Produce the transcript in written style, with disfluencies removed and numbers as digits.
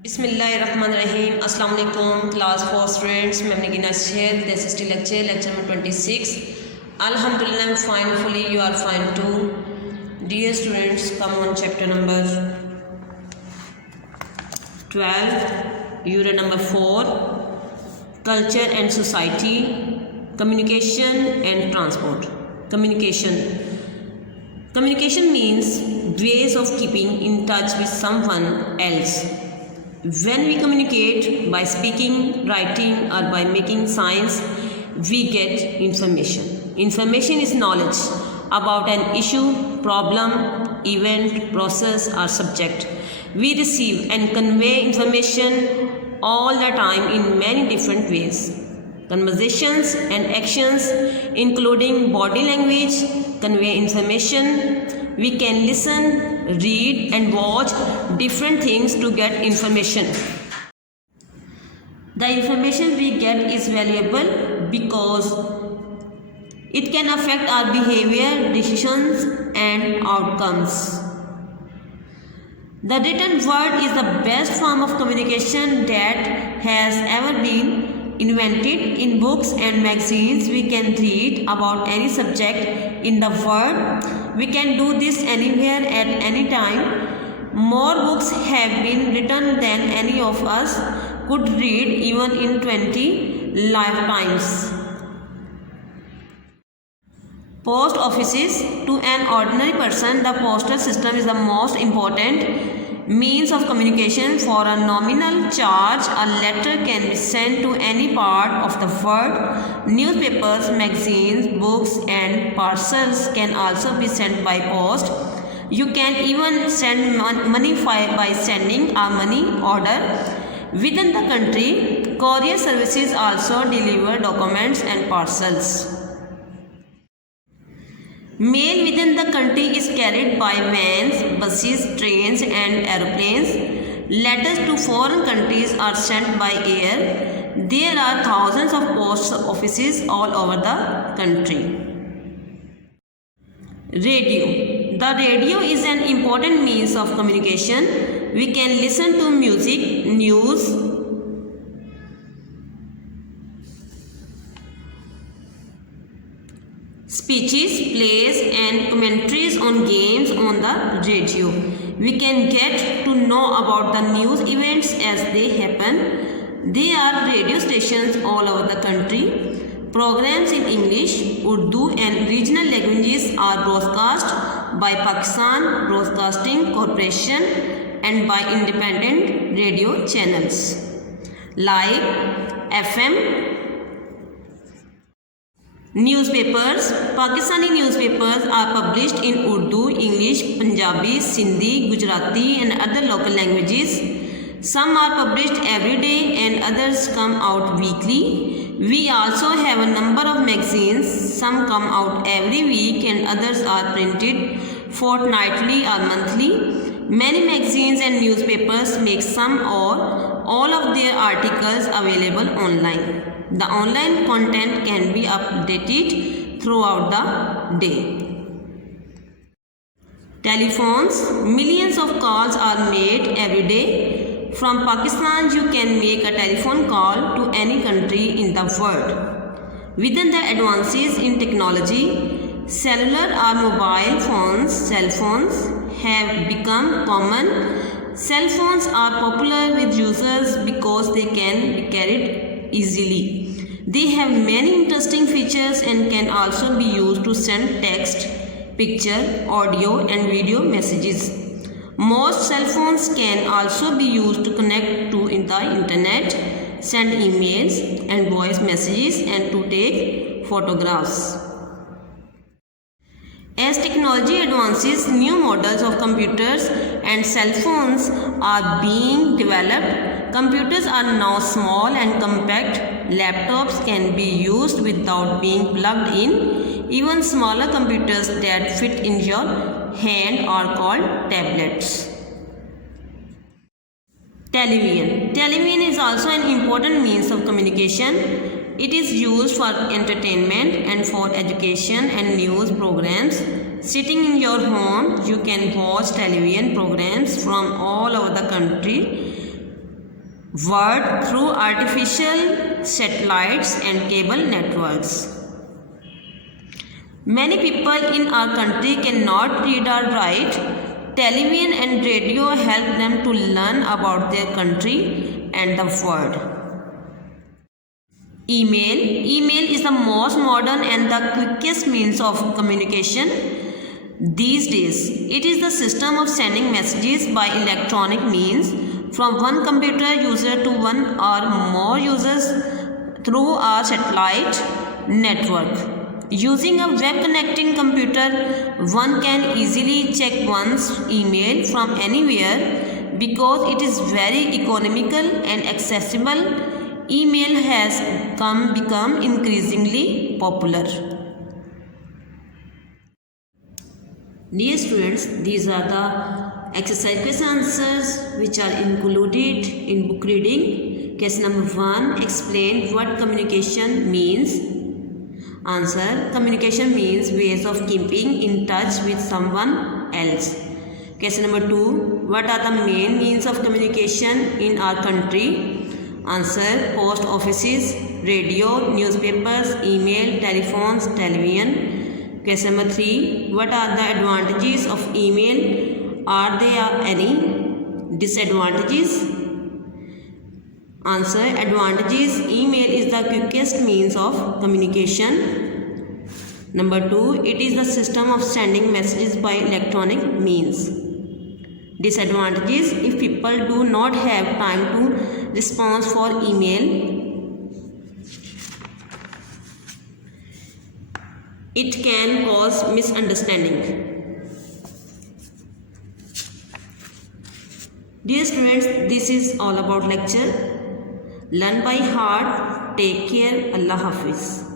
बिस्मिल्लाहिर्रहमानिर्रहीम अस्सलाम वालेकुम क्लास 4 स्टूडेंट्स मैं अपनी गिना share with SST lecture number 26 alhamdulillah I'm fine fully you are fine too dear students come on chapter number 12 unit number 4 culture and society communication and transport communication means ways of keeping in touch with someone else. When we communicate by speaking, writing or by making signs, we get information. Information is knowledge about an issue, problem, event, process or subject. We receive and convey information all the time in many different ways. Conversations and actions including body language convey information. We can listen, read and watch different things to get information. The information we get is valuable because it can affect our behavior, decisions and outcomes. The written word is the best form of communication that has ever been invented. In books and magazines we can read about any subject in the world. We can do this anywhere at any time. More books have been written than any of us could read even in 20 lifetimes. Post offices. To an ordinary person, the postal system is the most important means of communication. For a nominal charge, a letter can be sent to any part of the world. Newspapers, magazines, books and parcels can also be sent by post. You can even send money by sending a money order. Within the country, courier services also deliver documents and parcels. Mail within the country is carried by vans, buses, trains and aeroplanes. Letters to foreign countries are sent by air. There are thousands of post offices all over the country. Radio. The radio is an important means of communication. We can listen to music, news, speeches, plays and commentaries on games on the radio. We can get to know about the news events as they happen. There are radio stations all over the country. Programs in English, Urdu and regional languages are broadcast by Pakistan Broadcasting Corporation and by independent radio channels like FM. Newspapers. Pakistani newspapers are published in Urdu, English, Punjabi, Sindhi, Gujarati and other local languages. Some are published every day and others come out weekly. We also have a number of magazines. Some come out every week and others are printed fortnightly or monthly. Many magazines and newspapers make some or all of their articles available online. The online content can be updated throughout the day. Telephones. Millions of calls are made every day. From Pakistan, you can make a telephone call to any country in the world. Within the advances in technology, cellular or mobile phones, cell phones have become common. Cell phones are popular with users because they can be carried easily. They have many interesting features and can also be used to send text, picture, audio and video messages. Most cell phones can also be used to connect to the internet, send emails and voice messages and to take photographs. As technology advances, new models of computers and cell phones are being developed. Computers are now small and compact. Laptops can be used without being plugged in. Even smaller computers that fit in your hand are called tablets. Television. Television is also an important means of communication. It is used for entertainment and for education and news programs. Sitting in your home, you can watch television programs from all over the country. world through artificial satellites and cable networks. Many people in our country cannot read or write. Television and radio help them to learn about their country and the world. Email is the most modern and the quickest means of communication these days. It is the system of sending messages by electronic means from one computer user to one or more users through a satellite network. Using a web connecting computer, one can easily check one's email from anywhere because it is very economical and accessible. Email has become increasingly popular. Dear students, these are the exercise question answers which are included in book reading. Question number 1. Explain what communication means. Answer. Communication means ways of keeping in touch with someone else. Question number 2. What are the main means of communication in our country? Answer. Post offices, radio, newspapers, email, telephones, television. Question number 3. What are the advantages of email? Are there any disadvantages? Answer. Advantages. Email is the quickest means of communication. Number 2. It is the system of sending messages by electronic means. Disadvantages. If people do not have time to respond for email, it can cause misunderstanding. Dear students, this is all about lecture. Learn by heart. Take care. Allah Hafiz.